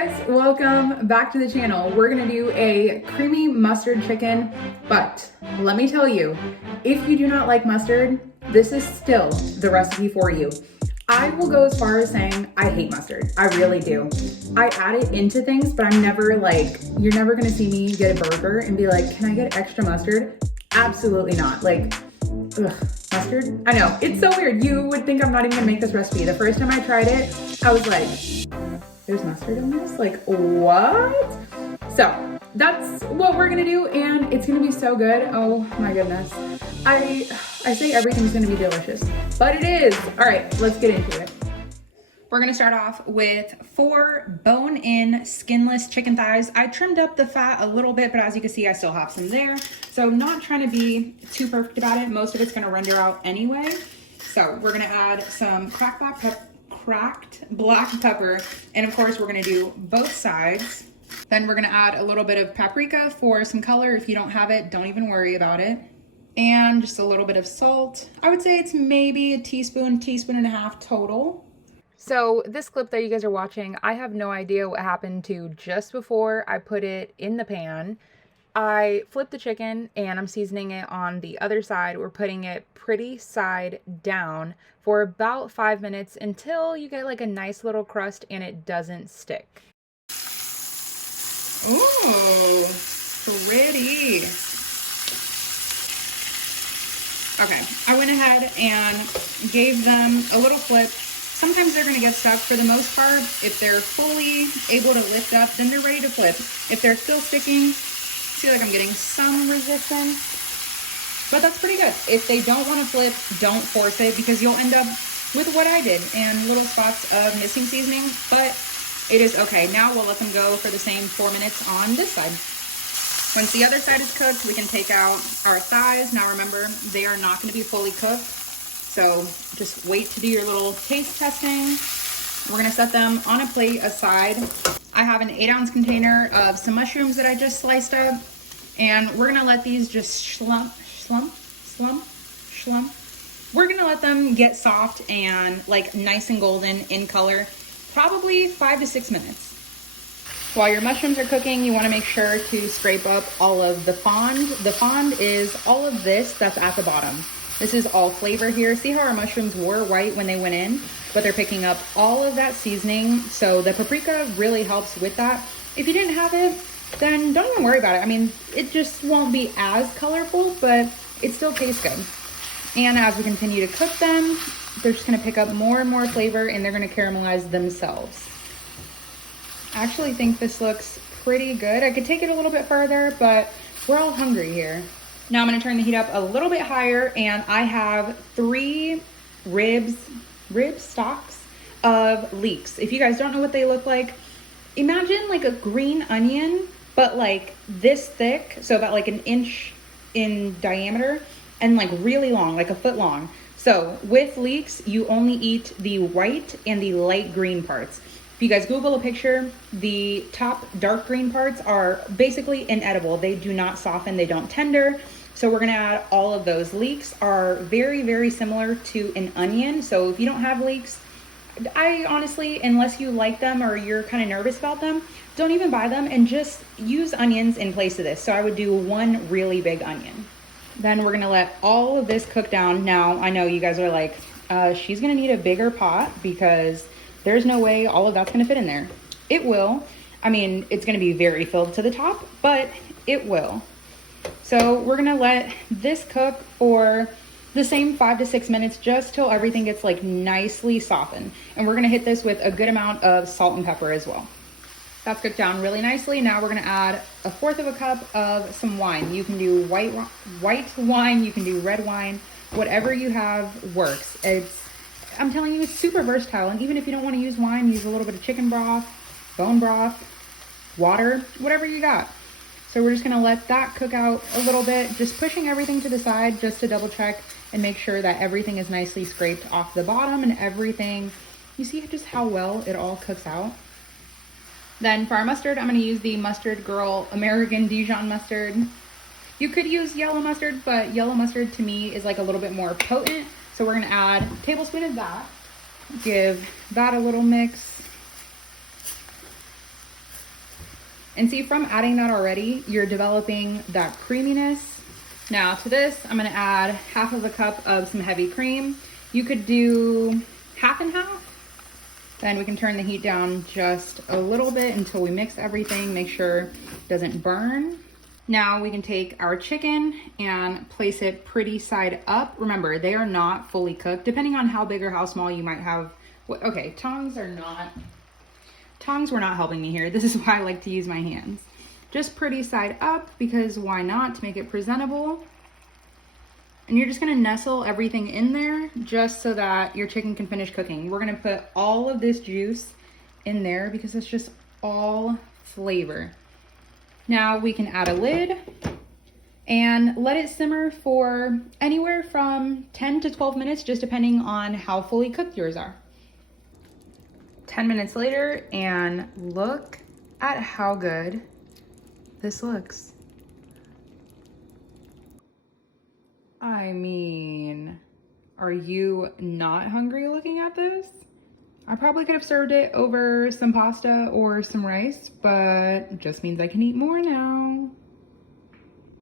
guys, welcome back to the channel. We're gonna do a creamy mustard chicken, but let me tell you, if you do not like mustard, this is still the recipe for you. I will go as far as saying I hate mustard. I really do. I add it into things, but I'm never like, you're never gonna see me get a burger and be like, can I get extra mustard? Absolutely not. Like, ugh, mustard? I know, it's so weird. You would think I'm not even gonna make this recipe. The first time I tried it, I was like, there's mustard in this? Like, what? So that's what we're gonna do, and it's gonna be so good. Oh my goodness. I say everything's gonna be delicious, but it is. All right, let's get into it. We're gonna start off with 4 bone-in skinless chicken thighs. I trimmed up the fat a little bit, but as you can see, I still have some there. So not trying to be too perfect about it. Most of it's gonna render out anyway. So we're gonna add some cracked black pepper, and of course we're gonna do both sides. Then we're gonna add a little bit of paprika for some color. If you don't have it, don't even worry about it. And just a little bit of salt. I would say it's maybe a teaspoon and a half total. So this clip that you guys are watching, I have no idea what happened to just before I put it in the pan. I flipped the chicken and I'm seasoning it on the other side. We're putting it pretty side down for about 5 minutes until you get like a nice little crust and it doesn't stick. Ooh, pretty. Okay, I went ahead and gave them a little flip. Sometimes they're gonna get stuck. For the most part, if they're fully able to lift up, then they're ready to flip. If they're still sticking, feel like I'm getting some resistance, but that's pretty good. If they don't want to flip, don't force it, because you'll end up with what I did and little spots of missing seasoning, but it is okay. Now we'll let them go for the same 4 minutes on this side. Once the other side is cooked, we can take out our thighs. Now remember, they are not going to be fully cooked, so just wait to do your little taste testing. We're going to set them on a plate aside. I have an 8-ounce container of some mushrooms that I just sliced up, and we're gonna let these just slump. We're gonna let them get soft and like nice and golden in color, probably 5 to 6 minutes. While your mushrooms are cooking, you wanna make sure to scrape up all of the fond. The fond is all of this that's at the bottom. This is all flavor here. See how our mushrooms were white when they went in, but they're picking up all of that seasoning. So the paprika really helps with that. If you didn't have it, then don't even worry about it. I mean, it just won't be as colorful, but it still tastes good. And as we continue to cook them, they're just gonna pick up more and more flavor, and they're gonna caramelize themselves. I actually think this looks pretty good. I could take it a little bit further, but we're all hungry here. Now I'm gonna turn the heat up a little bit higher, and I have 3 rib stalks of leeks. If you guys don't know what they look like, imagine like a green onion, but like this thick, so about like 1 inch in diameter, and like really long, like a foot long. So with leeks, you only eat the white and the light green parts. If you guys Google a picture, the top dark green parts are basically inedible. They do not soften, they don't tender. So we're gonna add all of those. Leeks are very, very similar to an onion. So if you don't have leeks, I honestly, unless you like them or you're kind of nervous about them, don't even buy them, and just use onions in place of this. So I would do 1 really big onion. Then we're gonna let all of this cook down. Now, I know you guys are like, she's gonna need a bigger pot because there's no way all of that's gonna fit in there. It will. I mean, it's gonna be very filled to the top, but it will. So we're gonna let this cook for the same 5 to 6 minutes, just till everything gets like nicely softened. And we're gonna hit this with a good amount of salt and pepper as well. That's cooked down really nicely. Now we're gonna add 1/4 cup of some wine. You can do white wine, you can do red wine, whatever you have works. I'm telling you, it's super versatile. And even if you don't wanna use wine, use a little bit of chicken broth, bone broth, water, whatever you got. So we're just gonna let that cook out a little bit, just pushing everything to the side just to double check and make sure that everything is nicely scraped off the bottom and everything. You see just how well it all cooks out? Then for our mustard, I'm gonna use the Mustard Girl American Dijon mustard. You could use yellow mustard, but yellow mustard to me is like a little bit more potent. So we're gonna add a tablespoon of that. Give that a little mix. And see, from adding that already, you're developing that creaminess. Now to this, I'm gonna add half of a cup of some heavy cream. You could do half and half. Then we can turn the heat down just a little bit until we mix everything, make sure it doesn't burn. Now we can take our chicken and place it pretty side up. Remember, they are not fully cooked, depending on how big or how small you might have. Okay, tongs were not helping me here. This is why I like to use my hands. Just pretty side up, because why not, to make it presentable. And you're just gonna nestle everything in there just so that your chicken can finish cooking. We're gonna put all of this juice in there because it's just all flavor. Now we can add a lid and let it simmer for anywhere from 10 to 12 minutes, just depending on how fully cooked yours are. 10 minutes later, and look at how good this looks. I mean, are you not hungry looking at this? I probably could have served it over some pasta or some rice, but it just means I can eat more now.